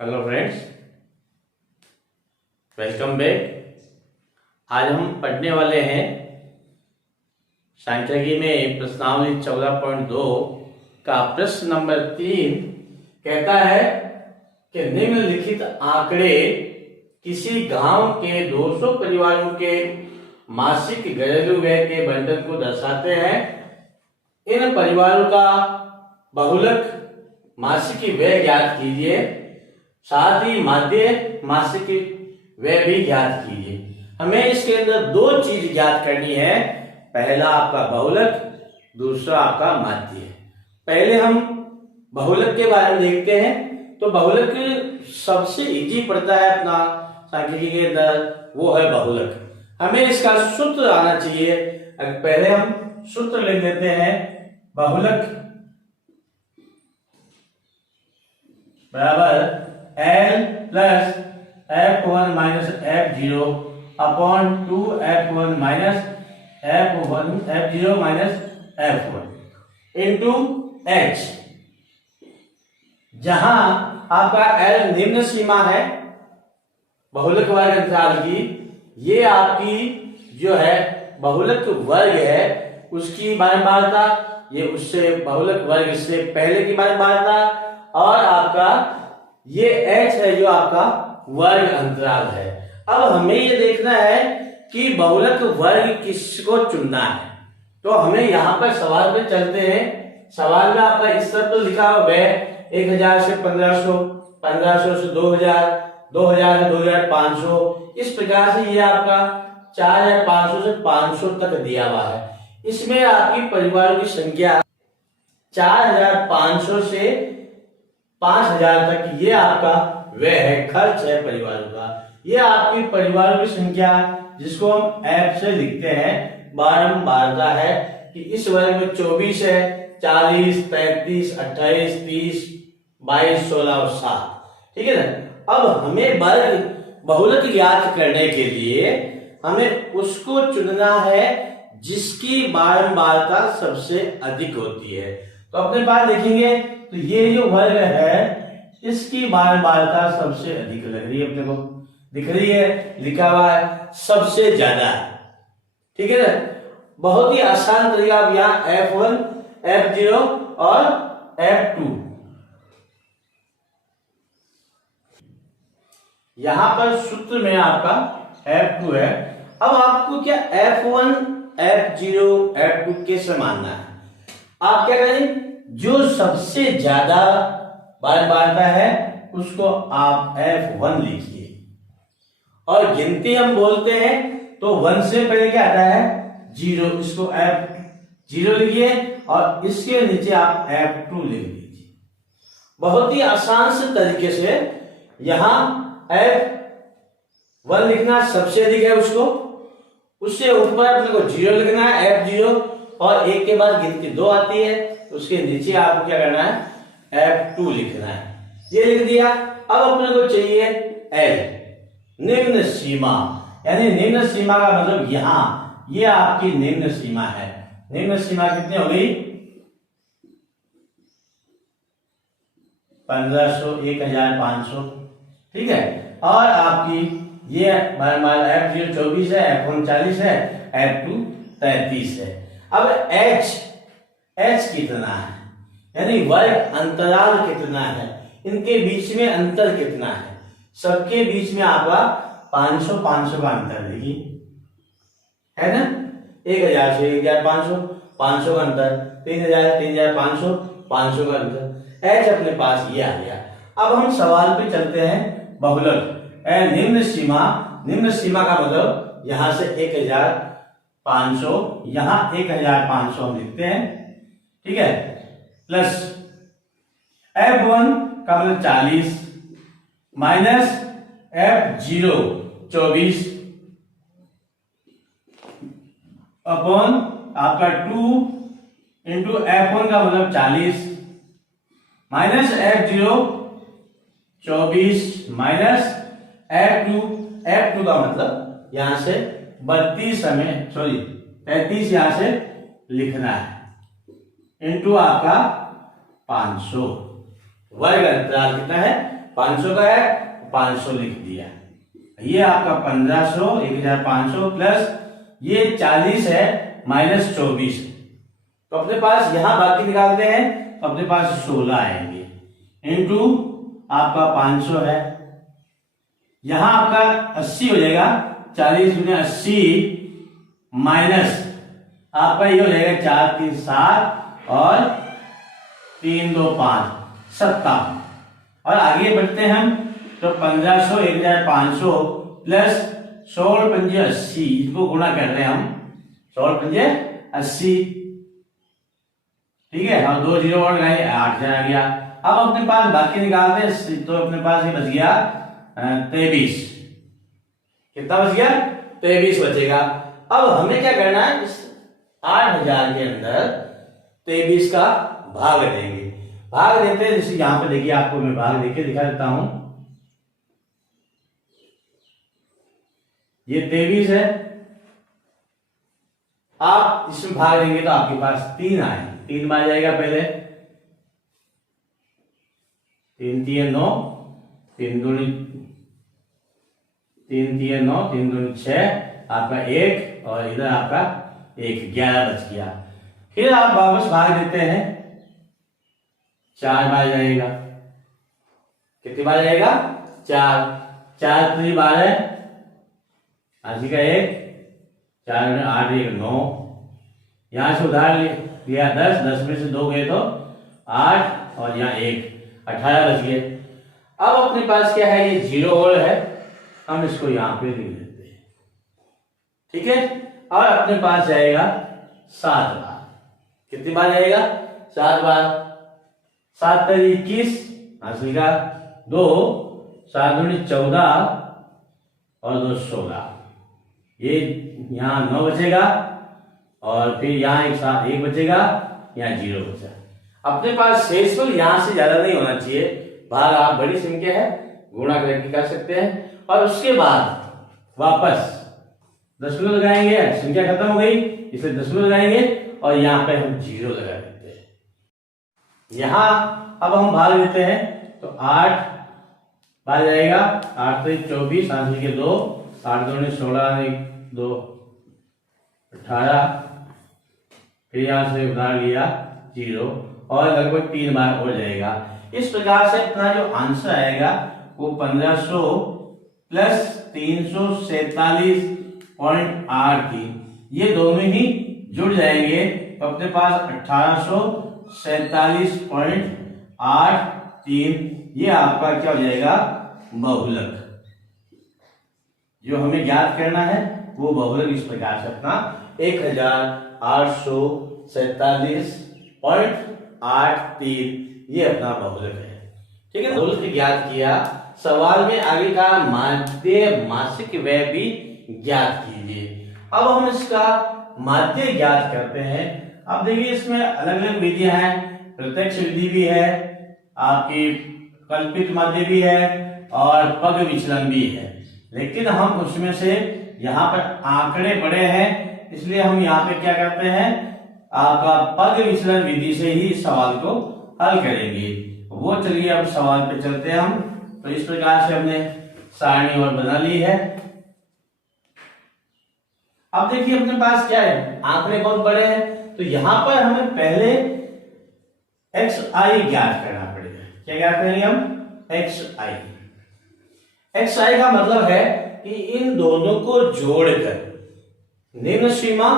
Hello friends, welcome back. आज हम पढ़ने वाले हैं सांख्यिकी में प्रश्नावली 14.2 का प्रश्न नंबर 3। कहता है कि निम्नलिखित आंकड़े किसी गांव के 200 परिवारों के मासिक घरेलू व्यय के बंटन को दर्शाते हैं। इन परिवारों का बहुलक मासिक व्यय ज्ञात कीजिए, साथ ही माध्य मासिक व्यय भी ज्ञात कीजिए। हमें इसके अंदर दो चीज ज्ञात करनी है, पहला आपका बहुलक, दूसरा आपका माध्य। पहले हम बहुलक के बारे में देखते हैं। तो बहुलक सबसे इजी पड़ता है अपना सांख्यिकी के अंदर, वो है बहुलक। हमें इसका सूत्र आना चाहिए। पहले हम सूत्र लिख देते हैं। बहुलक बराबर L plus F1 minus F0 upon 2F1 minus F0 minus F1 into H, जहां आपका L निम्न सीमा है बहुलक वर्ग अंतराल की। ये आपकी जो है बहुलक वर्ग है उसकी बारंबारता, ये उससे बहुलक वर्ग से पहले की बारंबारता, और आपका ये H है जो आपका वर्ग अंतराल है। अब हमें ये देखना है कि बहुलक वर्ग किसको चुनना है। तो हमें यहां पर सवाल पे चलते हैं। सवाल में आपका इस तरह तो लिखा हुआ है 1000 से 1500, 1500 से 2000, 2000 से 2500, इस प्रकार से ये आपका 4500 से 500 तक दिया हुआ है। इसमें आपकी परिवारों की संख्या 4500 से 5000 तक ये आपका व्यय है, खर्च है परिवारों का। ये आपकी परिवारों की संख्या जिसको हम F से लिखते हैं, बारंबारता है कि इस वर्ग में 24 है, 40, 33, 28, 30, 22, 16 और 7। ठीक है ना। अब हमें वर्ग बहुलक ज्ञात करने के लिए हमें उसको चुनना है जिसकी बारंबारता सबसे अधिक होती है। तो अपने पास देखेंगे तो ये जो वर्ग है इसकी बारंबारता सबसे अधिक लग रही है, अपने को दिख रही है, लिखा हुआ है सबसे ज्यादा। ठीक है ना। बहुत ही आसान तरीका। आप यहाँ F1, F0 और F2 यहां पर सूत्र में आपका F2 है। अब आपको क्या F1, F0, F2 कैसे मानना है। आप क्या करें, जो सबसे ज्यादा बारंबारता है उसको आप F1 लीजिए, और गिनती हम बोलते हैं तो 1 से पहले क्या आता है 0, इसको F0 लिखिए, और इसके नीचे आप F2 लिख दीजिए। बहुत ही आसान से तरीके से यहां F1 लिखना सबसे अधिक है, उससे ऊपर अपने को 0 लिखना है F0, और एक के बाद गिनती 2 आती है, उसके नीचे आपको क्या करना है F2 लिखना है। ये लिख दिया। अब अपने को चाहिए L, निम्न सीमा। यानी निम्न सीमा का मतलब यहां ये आपकी निम्न सीमा है। निम्न सीमा कितनी हो गई 1500, 1500। ठीक है। और आपकी ये F0 24 है, F1 40 है, F2 33 है। अब H कितना है, यानी वर्ग अंतराल कितना है, इनके बीच में अंतर कितना है। सबके बीच में आपका 500 500 का अंतर देखिए, है ना। 1000 से 1500, 500 का अंतर, 3000 3500, 500 का अंतर। H अपने पास ये आ गया। अब हम सवाल पे चलते हैं। बहुलक निम्न सीमा का मतलब यहां से 1500, यहां 1500 हम लिखते हैं। ठीक है। प्लस F1 का मतलब 40 माइनस F0 24 अपॉन आपका 2 इंटू F1 का मतलब 40 माइनस F0 24 माइनस F2 का मतलब यहां से 32 हमें 33 यहां से लिखना है, इंटू आपका 500। वर्ग अंतराल कितना है 500 का है, 500 लिख दिया। ये आपका 1500 1500 प्लस ये 40 है माइनस 24 है, तो अपने पास यहां बाकी निकालते हैं तो अपने पास 16 आएंगे इंटू आपका 500 है, यहां आपका 80 हो जाएगा, 40 गुने 80 माइनस आपका ये हो जाएगा 4 3 7 और 3 2 5 57। और आगे बढ़ते हैं हम तो 1500 1500 प्लस 16 पंजे 80, इसको गुणा कर रहे हैं हम, 16 पंजे 80, ठीक है। और 2 जीरो और गए, 8000 आ गया। अब अपने पास बाकी निकालते हैं तो अपने पास ये बच गया 23। कितना बच गया? 23 बचेगा। अब हमें क्या करना है, इस 8000 के अंदर 23 का भाग देंगे। भाग देते हैं, जैसे यहां पे देखिए, आपको मैं भाग देके दिखा देता हूं। ये 23 है, आप इसमें भाग देंगे तो आपके पास 3 आए, 3 आ जाएगा पहले, 3 3 9, 3 दूनी 3 3 9, 3 दूनी 6, आपका 1 और इधर आपका 1, 11 बच गया। फिर आप वापस भाग देते हैं, 4 बार जाएगा। कितनी बार जाएगा? 4 4 3 12, 80 का 1, 4 में 8 1 9, यहां से उधार लिया 10, 10 में से 2 गए तो 8 और यहाँ 1, 18 बच गए। अब अपने पास क्या है, ये 0 और है, हम इसको यहां पे लिख देते हैं, ठीक है। और अपने पास जाएगा 7 बार। कितनी बार जाएगा? 7 बार। 7 पर 21, 80 का 2, 7 दूनी 14 और 2 16, ये यहाँ 9 बचेगा और फिर यहाँ एक बचेगा, यहाँ 0 बचा। अपने पास शेषफल यहाँ से ज्यादा नहीं होना चाहिए, भाग आप बड़ी संख्या है गुणा करके कर सकते हैं। और उसके बाद वापस दशमलव लगाएंगे, संख्या खत्म हो गई इसलिए दशमलव लगाएंगे और यहाँ पे हम 0 लगा देते हैं। यहाँ अब हम भाग देते हैं तो 8 बार जाएगा, 8 तो 24, 8 के 2, 8 2 16, 2 18, फिर यहाँ से उधार लिया 0 और लगभग 3 बार हो जाएगा। इस प्रकार से अपना जो आंसर आएगा वो 1500 प्लस 347.83, ये दोनों ही जुड़ जाएंगे तो अपने पास 1847.83, ये आपका क्या हो जाएगा? बहुलक। जो हमें ज्ञात करना है वो बहुलक इस प्रकार से अपना 1847.83 ये अपना बहुलक है, ठीक है। बहुलक ज्ञात किया। सवाल में आगे का माध्य मासिक व्यय भी ज्ञात कीजिए। अब हम इसका माध्य ज्ञात करते हैं। अब देखिए इसमें अलग अलग विधियां हैं, प्रत्यक्ष विधि भी है, आपकी कल्पित माध्य भी है और पग विचलन भी है, लेकिन हम उसमें से यहाँ पर आंकड़े बड़े हैं इसलिए हम यहाँ पे क्या करते हैं, आपका पग विचलन विधि से ही सवाल को हल करेंगे। वो चलिए अब सवाल पे चलते हैं हम। तो इस प्रकार से हमने सारणी और बना ली है। अब देखिए अपने पास क्या है, आंकड़े बहुत बड़े हैं तो यहां पर हमें पहले xi ज्ञात करना पड़ेगा। क्या ज्ञात करेंगे हम? xi। xi का मतलब है कि इन दोनों को जोड़कर निम्न सीमा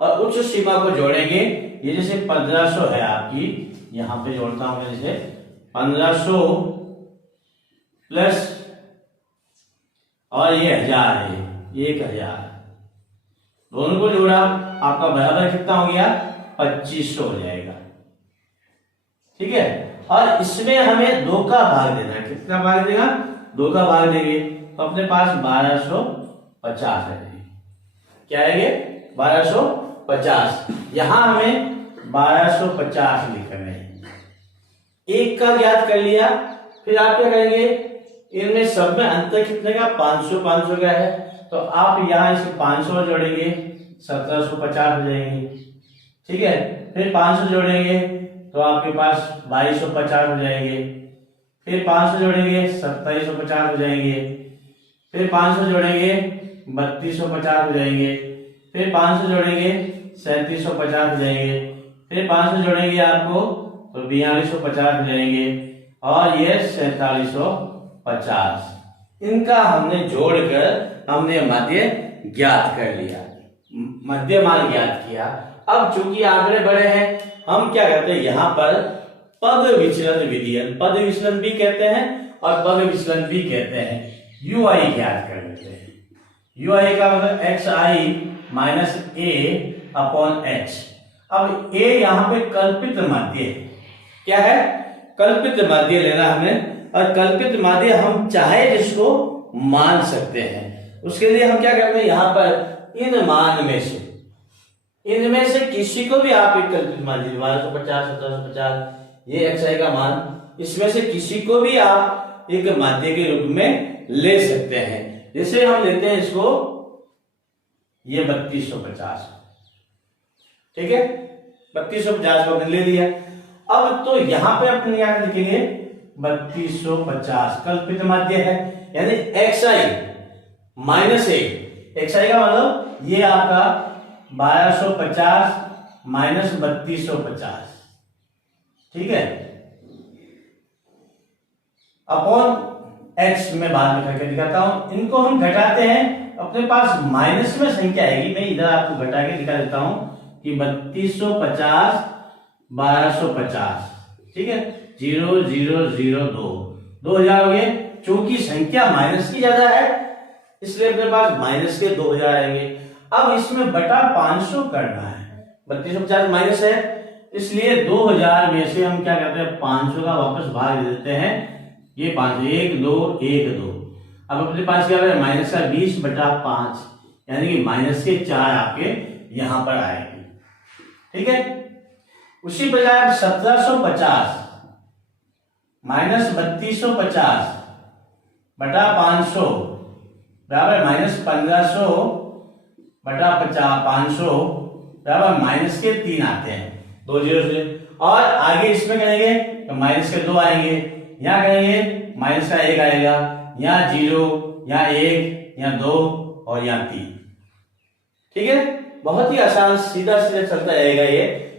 और उच्च सीमा को जोड़ेंगे। ये जैसे 1500 है आपकी, यहां पे जोड़ता हूं मैं, जैसे 1500 प्लस और ये 1000 है, 1000, दोनों को जोड़ा आपका बराबर कितना हो गया? 2500 हो जाएगा, ठीक है। और इसमें हमें 2 का भाग देना है। कितना भाग देगा? 2 का भाग देंगे तो अपने पास 1250 है। क्या है ये? 1250। यहां हमें 1250 लिखना है। 1 का ज्ञात कर लिया, फिर आप क्या करेंगे, इनमें सब में अंतर कितने का? 500 500 का है तो आप यहां इसे 500 जोड़ेंगे, 1750 हो जाएंगे, ठीक है। फिर 500 जोड़ेंगे तो आपके पास 2250 हो जाएंगे, फिर 500 जोड़ेंगे 2750 हो जाएंगे, फिर 500 जोड़ेंगे 3250 हो जाएंगे, फिर 500 जोड़ेंगे 3750 हो जाएंगे, फिर 500 जोड़ेंगे आपको तो 4250 हो जाएंगे, और ये 4750। इनका हमने जोड़कर हमने मध्य ज्ञात कर लिया, मध्य मान ज्ञात किया। अब चूंकि आंकड़े बड़े हैं, हम क्या करते हैं, यहाँ पर पद विचलन विधि, पद विचलन भी कहते हैं और पद विचलन भी कहते हैं, यूआई ज्ञात कर लेते हैं। यूआई का मतलब एक्स आई माइनस ए अपॉन एच। अब ए यहाँ पे कल्पित माध्य है, क्या है, कल्पित माध्य लेना हमने, और कल्पित माध्य हम चाहे जिसको मान सकते हैं। उसके लिए हम क्या करते हैं, यहाँ पर इन मान में से, इनमें से किसी को भी आप एक कल्पित मान दीजिए, 1250, 1750, ये एक्स आई का मान, इसमें से किसी को भी आप एक माध्य के रूप में ले सकते हैं। जैसे हम लेते हैं इसको, ये 3250, ठीक है, 3250 को ले लिया। अब तो यहां पे अपने यहां लिखेंगे 3250 कल्पित माध्य है, यानी एक्स आई माइनस ए, एक्स आई का मतलब ये आपका 1250 माइनस 3250, ठीक है, अपॉन एक्स में बाद में करके दिखाता हूं। इनको हम घटाते हैं, अपने पास माइनस में संख्या आएगी, मैं इधर आपको घटा के दिखा देता हूं कि 3250 1250, ठीक है, 0002, 2000 हो गए। चूंकि संख्या माइनस की ज्यादा है इसलिए अपने पास माइनस के 2000 आएंगे। अब इसमें बटा 500 करना है, 3250 माइनस है, इसलिए 2000 में से हम क्या करते हैं, 500 का वापस भाग दे देते हैं, ये 5 1 2 1 2। अब अपने पास क्या है, माइनस का 20 बटा 5, यानी कि माइनस के 4 आपके यहां पर आएंगे, ठीक है। उसी प्रकार 1750 माइनस 3250 बटा 500 बराबर माइनस 1500 बटा 500 बराबर माइनस के 3 आते हैं, 2 जीरो से। और आगे इसमें करेंगे तो माइनस के 2 आएंगे, यहाँ करेंगे माइनस का 1 आएगा, यहाँ 0, यहाँ 1, यहाँ 2 और यहाँ 3, ठीक है। बहुत ही आसान सीधा सीधा चलता रहेगा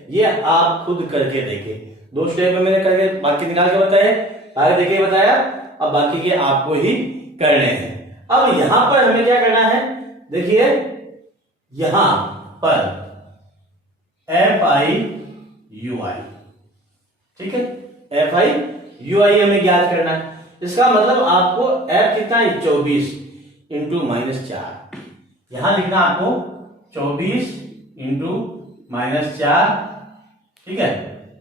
ये आप खुद करके देखें। 2 स्टेप में मैंने करके बाकी निकाल के बताया, आगे देखिए बताया, अब बाकी के आपको ही करने हैं। अब यहां पर हमें क्या करना है, देखिए यहां पर एफ आई यू आई, ठीक है, एफ आई यू आई हमें ज्ञात करना है। इसका मतलब आपको एफ कितना है, 24 इंटू -4, यहां लिखना आपको 24 इंटू -4, ठीक है,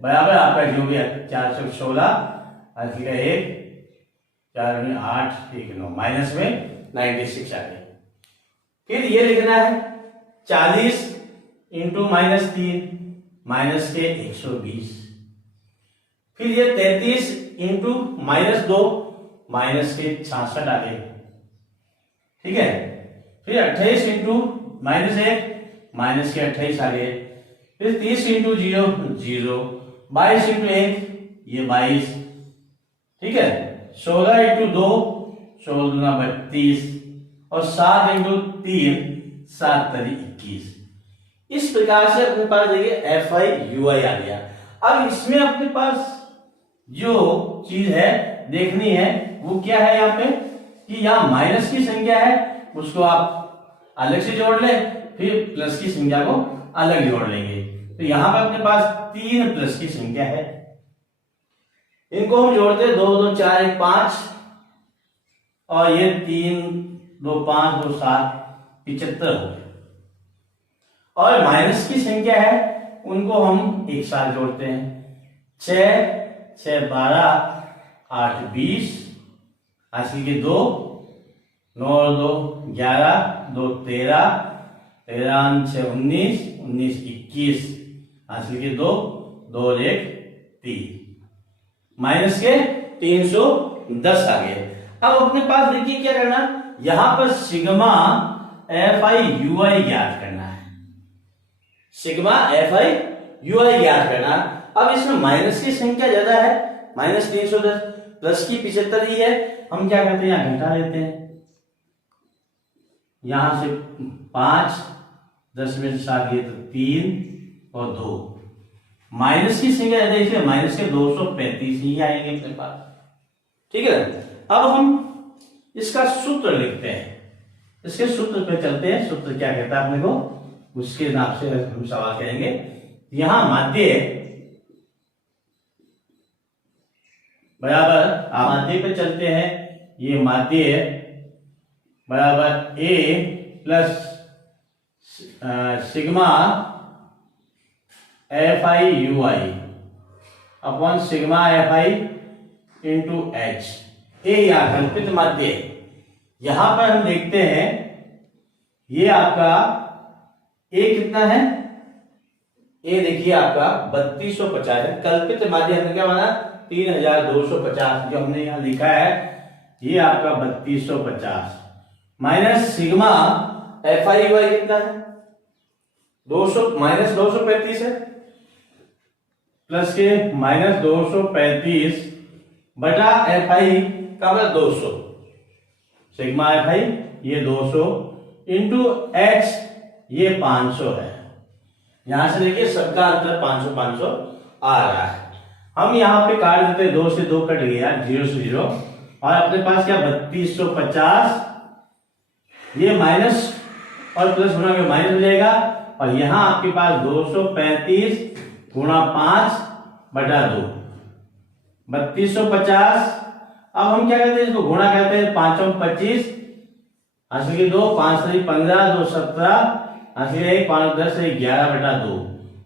बराबर आपका जो भी है 416, 1 4 में 8 1 9, माइनस में 96 आ गए। फिर ये लिखना है 40 इंटू -3 माइनस के 120, फिर ये 33 इंटू -2 माइनस के 66 आ गए, ठीक है। फिर 28 इंटू -1 माइनस के 28 आ गए, फिर 30 इंटू 0 0, 22 इंटू 1 ये 22, ठीक है, 16 इंटू 2 16 दूना 32 और 7 इंटू 3 7 तरी 21। इस प्रकार से अपने पास देखिए एफ आई यू आई आ गया। अब इसमें अपने पास जो चीज है देखनी है वो क्या है, यहाँ पे कि यहाँ माइनस की संख्या है उसको आप अलग से जोड़ ले, फिर प्लस की संख्या को अलग जोड़ लेंगे। तो यहाँ पे अपने पास 3 प्लस की संख्या है, इनको हम जोड़ते हैं 2 2 4 1 5 और ये 3 2 5 2 7 75 हो गए। और माइनस की संख्या है उनको हम एक साथ जोड़ते हैं, 6 6 12 8 20, हासिल के 2 9 और 2 11 2 13 13 6 19 19 21, हासिल के 2 2 और 1 3, माइनस के 310 आ गए। अब अपने पास देखिए क्या करना, यहां पर सिग्मा एफ आई यू आई ज्ञात करना है, सिग्मा एफ आई यू आई ज्ञात करना। अब इसमें माइनस की संख्या ज्यादा है -310 प्लस की 75 ही है, हम क्या करते हैं यहाँ घटा देते हैं, यहां से 5 10 में से 7 ये तो 3 और 2 माइनस की संख्या देखिए माइनस के 235 ही आएंगे अपने पास। ठीक है, अब हम इसका सूत्र लिखते हैं, इसके सूत्र पे चलते हैं। सूत्र क्या कहता है अपने को, उसके हिसाब से हम सवाल करेंगे। यहां माध्य बराबर, माध्य पे चलते हैं, ये माध्य बराबर A plus sigma F i u i upon sigma F i into h, A या कल्पित माध्य। यहां पर हम देखते हैं ये आपका ए कितना है, ए देखिए आपका 3250 है, कल्पित माध्य हमने क्या माना 3250, जो हमने यहां लिखा है ये आपका 3250 minus sigma F I Y कितना है 200 माइनस 235 है, प्लस के माइनस 235 बटा एफ आई का मतलब 200, सिग्मा एफ आई ये 200 इंटू एच ये 500 है। यहां से देखिए सबका अंतर 500 500 आ रहा है। हम यहाँ पे काट देते हैं, 2 से 2 कट गया, 0 से 0, और अपने पास क्या 3250, ये माइनस और प्लस होना के माइनस हो जाएगा, और यहां आपके पास 235 गुणा 5 बटा 2 3250। अब हम क्या करते हैं इसको गुणा करते हैं, 5 और 25 हासिल के 2, 5 से 15, 2 17 हासिल 1, 5 10 से 11 बटा 2,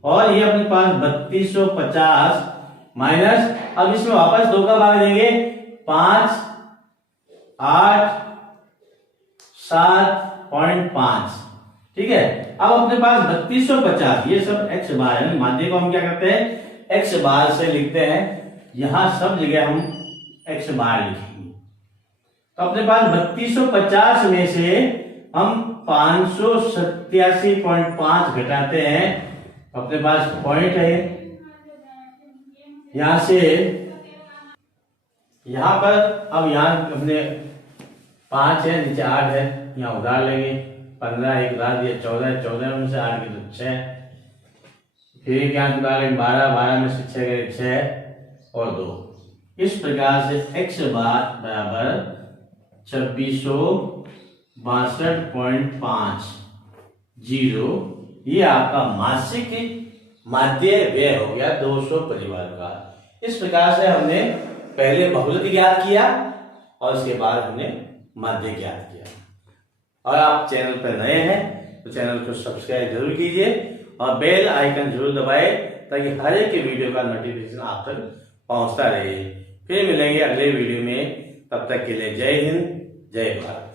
और ये अपने पास 3250 माइनस, अब इसमें वापस 2 का भाग देंगे, 5 8 7.5। ठीक है, अब अपने पास 3250, ये सब x बार है, माध्य को हम क्या करते हैं x बार से लिखते हैं, यहां सब जगह हम x बार लिखेंगे। तो अपने पास 3250 में से हम 587.5 घटाते हैं, अपने पास पॉइंट है, यहां से यहां पर, अब यहां अपने 5 है, नीचे 8 है, यहां उधार लेंगे, 15 एक उधार दिया, 14 14 में से 8 की तो 6, फिर एक यहां उधार लेंगे 12 12 में से 6 गए 6 और 2। इस प्रकार से x बार बराबर 2662.50, ये आपका मासिक माध्य व्यय हो गया 200 परिवार का। इस प्रकार से हमने पहले बहुलक ज्ञात किया और उसके बाद हमने माध्य ज्ञात किया। और आप चैनल पर नए हैं तो चैनल को सब्सक्राइब जरूर कीजिए और बेल आइकन जरूर दबाएं, ताकि हर एक वीडियो का नोटिफिकेशन आप तक पहुंचता रहे। फिर मिलेंगे अगले वीडियो में, तब तक के लिए जय हिंद जय भारत।